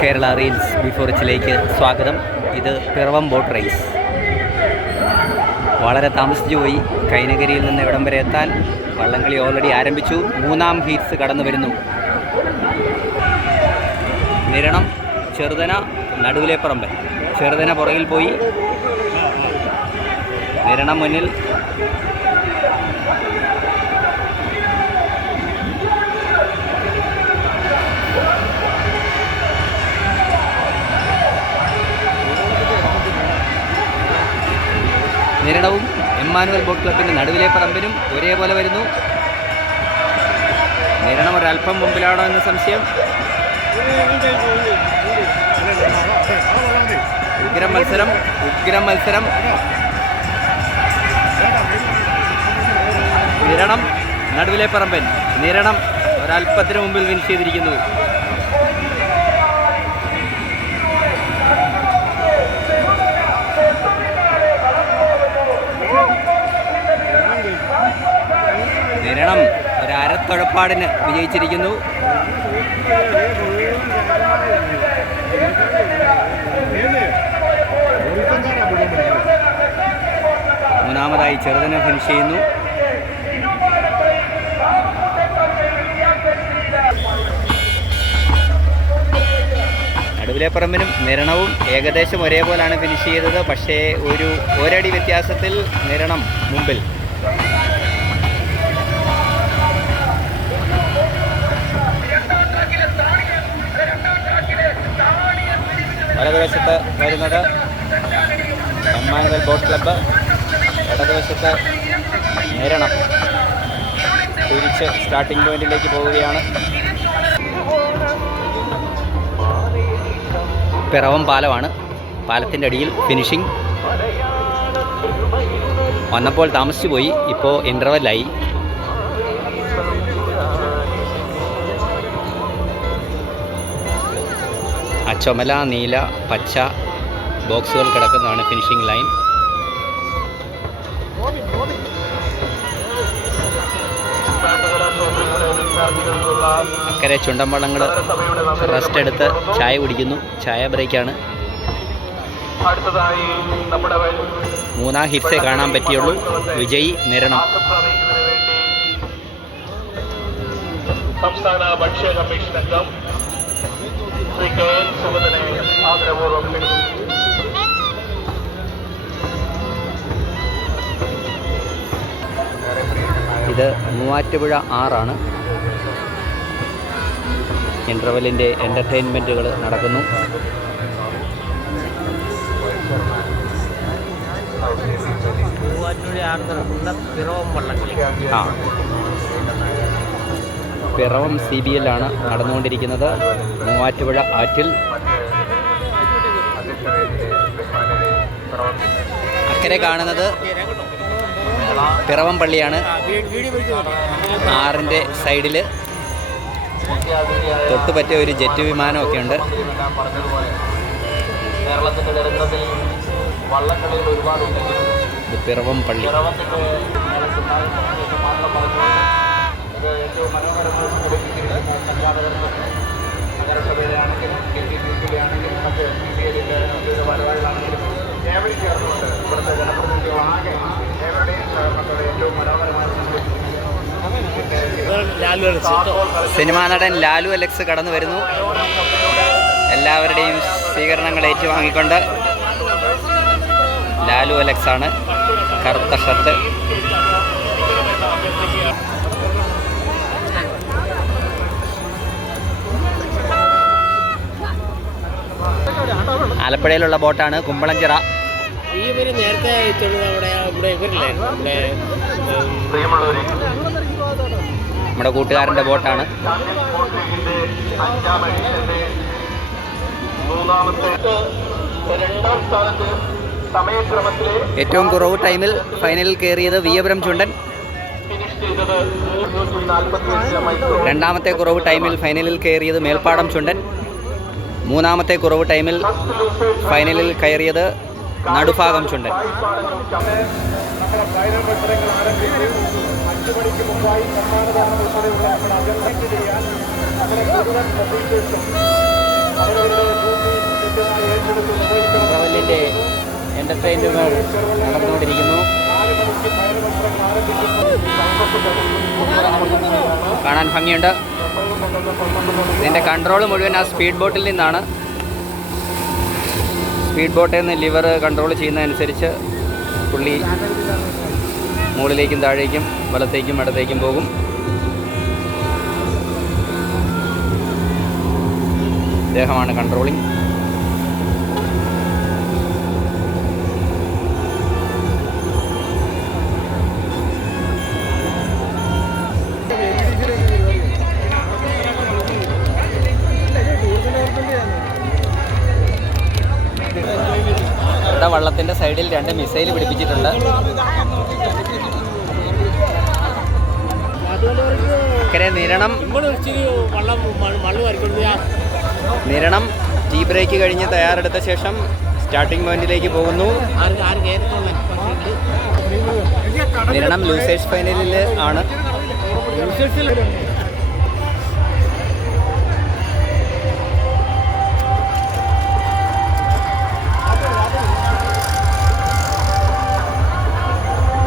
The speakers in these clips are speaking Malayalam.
കേരള റീൽസ് ബിഫോർ റിച്ചിലേക്ക് സ്വാഗതം. ഇത് പിറവം ബോട്ട് റേസ്. വളരെ താമസിച്ചു പോയി കൈനകരിയിൽ നിന്ന് ഇവിടം വരെ എത്താൻ. വള്ളംകളി ഓൾറെഡി ആരംഭിച്ചു. 3-ാം ഹീറ്റ്സ് കടന്നു വരുന്നു. നിരണം, ചെറുതന, നടുവിലെ പറമ്പൻ. ചെറുതന പുറകിൽ പോയി, നിരണം മുന്നിൽ. നിരണവും എമ്മാനുവൽ ബോട്ട് ക്ലബിൻ്റെ നടുവിലെ പറമ്പിനും ഒരേപോലെ വരുന്നു. നിരണം ഒരല്പം മുമ്പിലാണോ എന്ന സംശയം. ഉഗ്രം മത്സരം. നിരണം, നടുവിലെ പറമ്പൻ. നിരണം ഒരല്പത്തിന് മുമ്പിൽ വിൻ ചെയ്തിരിക്കുന്നു. നിരണം ഒരത്തുഴപ്പാടിന് വിജയിച്ചിരിക്കുന്നു. മൂന്നാമതായി ചെറുതന ഫിനിഷ് ചെയ്യുന്നു. നടുവിലെ പറമ്പിനും നിരണവും ഏകദേശം ഒരേപോലാണ് ഫിനിഷ് ചെയ്തത്. പക്ഷേ ഒരടി വ്യത്യാസത്തിൽ നിരണം മുമ്പിൽ. വലതുവശത്ത് വരുന്നത് എമ്മാനുവൽ ബോട്ട് ക്ലബ്ബ്, ഇടതുവശത്ത് നിരണം. തിരിച്ച് സ്റ്റാർട്ടിംഗ് പോയിന്റിലേക്ക് പോവുകയാണ്. പിറവം പാലമാണ്. പാലത്തിൻ്റെ അടിയിൽ ഫിനിഷിംഗ്. വന്നപ്പോൾ താമസിച്ചു പോയി, ഇപ്പോൾ ഇൻ്റർവെല്ലായി. ചുമല, നീല, പച്ച ബോക്സുകൾ കിടക്കുന്നതാണ് ഫിനിഷിംഗ് ലൈൻ. അക്കരെ ചുണ്ടൻവള്ളങ്ങൾ റെസ്റ്റ് എടുത്ത് ചായ കുടിക്കുന്നു. ചായ ബ്രേക്കാണ്. 3-ാം ഹിറ്റ്സേ കാണാൻ പറ്റിയുള്ളൂ. വിജയി നിരണം. സംസ്ഥാന ഭക്ഷ്യ കമ്മീഷൻ അംഗം ശ്രീ KN സുഗതനെ ആദരപൂർവ്വം ക്ഷണിക്കുന്നു. ഇത് മൂവാറ്റുപുഴ 6 ഇൻ്റർവെല്ലിൻ്റെ എൻ്റർടൈൻമെൻറ്റുകൾ നടക്കുന്നു. പിറവം CBL ആണ് നടന്നുകൊണ്ടിരിക്കുന്നത്. മൂവാറ്റുപുഴ ആറ്റിൽ. അക്കരെ കാണുന്നത് പിറവം പള്ളിയാണ്. 6ൻ്റെ സൈഡിൽ തൊട്ടുപറ്റിയ ഒരു ജെറ്റ് വിമാനമൊക്കെ ഉണ്ട്. ഇത് പിറവം പള്ളി. നഗരസഭയിലാണെങ്കിലും KTPCയിലാണെങ്കിലും മറ്റ് CBLിൻ്റെ ഭാരവാഹികളാണെങ്കിലും ഏവരും ചേർന്നുകൊണ്ട് ഇവിടുത്തെ ജനപ്രതിനിധികളാകെ ഏവരുടെയും സഹകരണത്തോടെ ഏറ്റവും മനോഹരമായ സിനിമാ നടൻ ലാലു അലക്സ് കടന്നു വരുന്നു. എല്ലാവരുടെയും സ്വീകരണങ്ങൾ ഏറ്റുവാങ്ങിക്കൊണ്ട് ലാലു അലക്സ് ആണ്. കറുത്ത ഷർട്ട്. ആലപ്പുഴയിലുള്ള ബോട്ടാണ് കുമ്പളഞ്ചിറ. നേരത്തെ നമ്മുടെ കൂട്ടുകാരൻ്റെ ബോട്ടാണ്. ഏറ്റവും കുറവ് ടൈമിൽ ഫൈനലിൽ കയറിയത് വിയപുരം ചുണ്ടൻ. രണ്ടാമത്തെ കുറവ് ടൈമിൽ ഫൈനലിൽ കയറിയത് മേൽപ്പാടം ചുണ്ടൻ. മൂന്നാമത്തെ കുറവ് ടൈമിൽ ഫൈനലിൽ കയറിയത് നടുഭാഗം ചുണ്ടൻ. ചെയ്യാൻ അങ്ങനെ മുഴുവൻ പ്രതീക്ഷയും അവരവരുടെ ട്രെയിനുകൾ നടന്നുകൊണ്ടിരിക്കുന്നു. കാണാൻ ഭംഗിയുണ്ട്. ഇതിൻ്റെ കൺട്രോൾ മുഴുവൻ ആ സ്പീഡ് ബോട്ടിൽ നിന്നാണ്. സ്പീഡ് ബോട്ടിൽ നിന്ന് ലിവർ കൺട്രോൾ ചെയ്യുന്നതനുസരിച്ച് പുള്ളി മുകളിലേക്കും താഴേക്കും വലത്തേക്കും ഇടത്തേക്കും പോകും. ഇദ്ദേഹമാണ് കൺട്രോളിങ്. ഇവിടെ വള്ളത്തിൻ്റെ സൈഡിൽ 2 മിസൈൽ പിടിപ്പിച്ചിട്ടുണ്ട്. നിരണം ടീ ബ്രേക്ക് കഴിഞ്ഞ് തയ്യാറെടുത്ത ശേഷം സ്റ്റാർട്ടിംഗ് പോയിന്റിലേക്ക് പോകുന്നു. നിരണം ലൂസേഴ്സ് ഫൈനലിൽ ആണ്.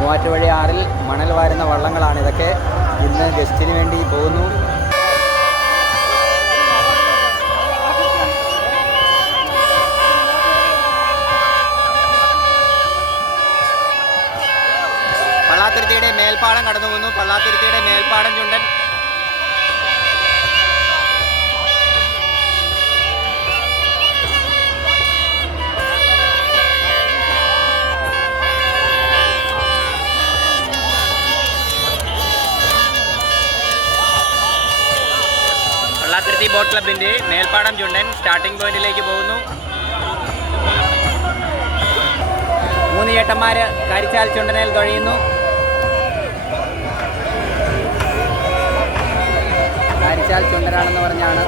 മൂവാറ്റുപുഴ ആറിൽ മണൽ വാരുന്ന വള്ളങ്ങളാണിതൊക്കെ. ഇന്ന് ഗസ്റ്റിന് വേണ്ടി പോകുന്നു. പള്ളാത്തുരുത്തിയുടെ മേൽപ്പാടം കടന്നു പോകുന്നു. പള്ളാത്തുരുത്തിയുടെ മേൽപ്പാടം ചുണ്ടൻ. പള്ളാത്തുരുത്തി ബോട്ട് ക്ലബിൻ്റെ മേൽപ്പാടം ചുണ്ടൻ സ്റ്റാർട്ടിംഗ് പോയിന്റിലേക്ക് പോകുന്നു. 3 ചേട്ടന്മാർ കരിച്ചാൽ ചുണ്ടനിൽ തുഴയുന്നു. കരിച്ചാൽ ചുണ്ടനാണെന്ന് പറഞ്ഞാണ്.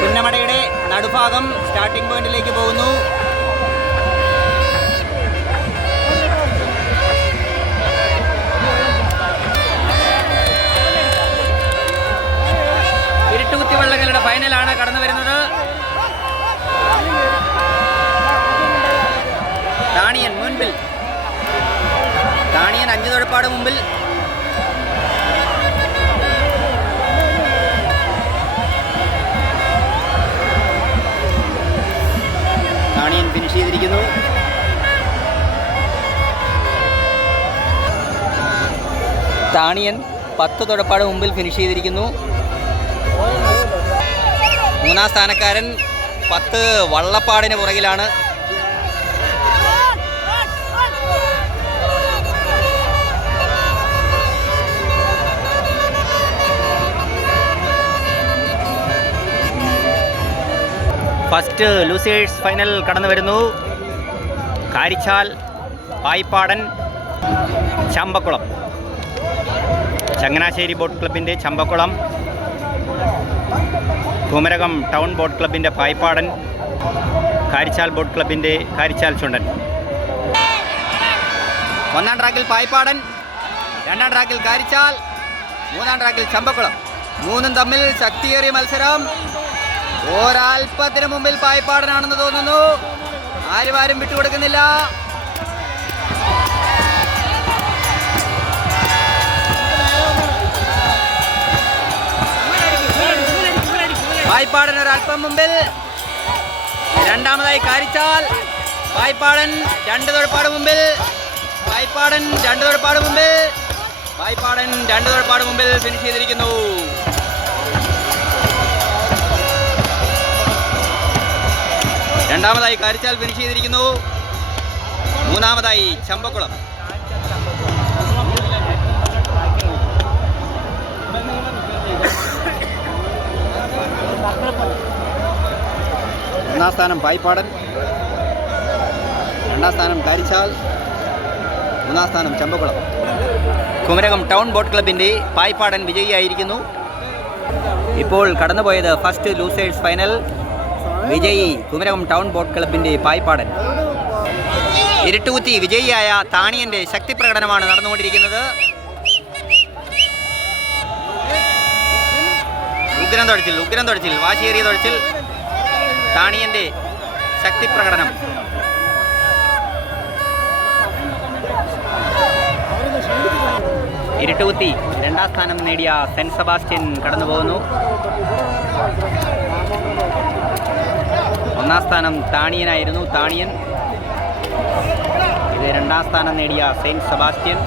പുന്നമടയുടെ നടുഭാഗം സ്റ്റാർട്ടിംഗ് പോയിന്റിലേക്ക് പോകുന്നു. ഇരുട്ടുകുത്തി വള്ളങ്ങളുടെ ഫൈനലാണ് കടന്നു വരുന്നത്. താണിയൻ മുൻപിൽ. താണിയൻ 5 തുഴപ്പാട് മുമ്പിൽ. താണിയൻ ഫിനിഷ് ചെയ്തിരിക്കുന്നു. താണിയൻ 10 തുഴപ്പാട് മുമ്പിൽ ഫിനിഷ് ചെയ്തിരിക്കുന്നു. 3-ാം സ്ഥാനക്കാരൻ 10 വള്ളപ്പാടിന് പുറകിലാണ്. ഫസ്റ്റ് ലൂസേഴ്സ് ഫൈനൽ കടന്നു വരുന്നു. കാരിച്ചാൽ, പായിപ്പാടൻ, ചമ്പക്കുളം. ചങ്ങനാശ്ശേരി ബോട്ട് ക്ലബിൻ്റെ ചമ്പക്കുളം, കുമരകം ടൗൺ ബോട്ട് ക്ലബിൻ്റെ പായിപ്പാടൻ, കാരിച്ചാൽ ബോട്ട് ക്ലബിൻ്റെ കാരിച്ചാൽ ചുണ്ടൻ. 1-ാം ട്രാക്കിൽ പായിപ്പാടൻ, 2-ാം ട്രാക്കിൽ കാരിച്ചാൽ, 3-ാം ട്രാക്കിൽ ചമ്പക്കുളം. 3ഉം തമ്മിൽ ശക്തിയേറിയ മത്സരം. ഒരൽപ്പത്തിന് മുമ്പിൽ പായിപ്പാടനാണെന്ന് തോന്നുന്നു. ആരും വിട്ടുകൊടുക്കുന്നില്ല. പായിപ്പാടൻ ഒരൽപ്പം മുമ്പിൽ. 2ാമതായി കാരിച്ചാൽ. പായിപ്പാടൻ 2 തുഴപ്പാട് മുമ്പിൽ. പായിപ്പാടൻ 2 തുഴപ്പാട് മുമ്പിൽ. പായിപ്പാടൻ 2 തുഴപ്പാട് മുമ്പിൽ ഫിനിഷ് ചെയ്തിരിക്കുന്നു. രണ്ടാമതായി കാരിച്ചാൽ ഫിനിഷ് ചെയ്തിരിക്കുന്നു. 3ാമതായി ചമ്പക്കുളം. ഒന്നാം സ്ഥാനം പായിപ്പാടൻ, 2ാം സ്ഥാനം കാരിച്ചാൽ, 3ാം സ്ഥാനം ചമ്പക്കുളം. കുമരകം ടൗൺ ബോട്ട് ക്ലബിൻ്റെ പായിപ്പാടൻ വിജയിയായിരിക്കുന്നു. ഇപ്പോൾ കടന്നുപോയത് ഫസ്റ്റ് ലൂസേഴ്സ് ഫൈനൽ. വിജയി കുമരകം ടൗൺ ബോട്ട് ക്ലബിൻ്റെ പായിപ്പാടൻ. ഇരുട്ടുകുത്തി വിജയിയായ താണിയൻ്റെ ശക്തി പ്രകടനമാണ് നടന്നുകൊണ്ടിരിക്കുന്നത്. ഉഗ്രം തുഴച്ചിൽ വാശിയേറിയ തുഴച്ചിൽ. താണിയൻ്റെ ശക്തി പ്രകടനം. ഇരുട്ടുകുത്തി 2ാം സ്ഥാനം നേടിയ സെന്റ് സെബാസ്റ്റ്യൻ കടന്നു പോകുന്നു. 1ാം സ്ഥാനം താണിയനായിരുന്നു. ഇത് 2ാം സ്ഥാനം നേടിയ സെയിൻറ്റ് സെബാസ്റ്റ്യൻ.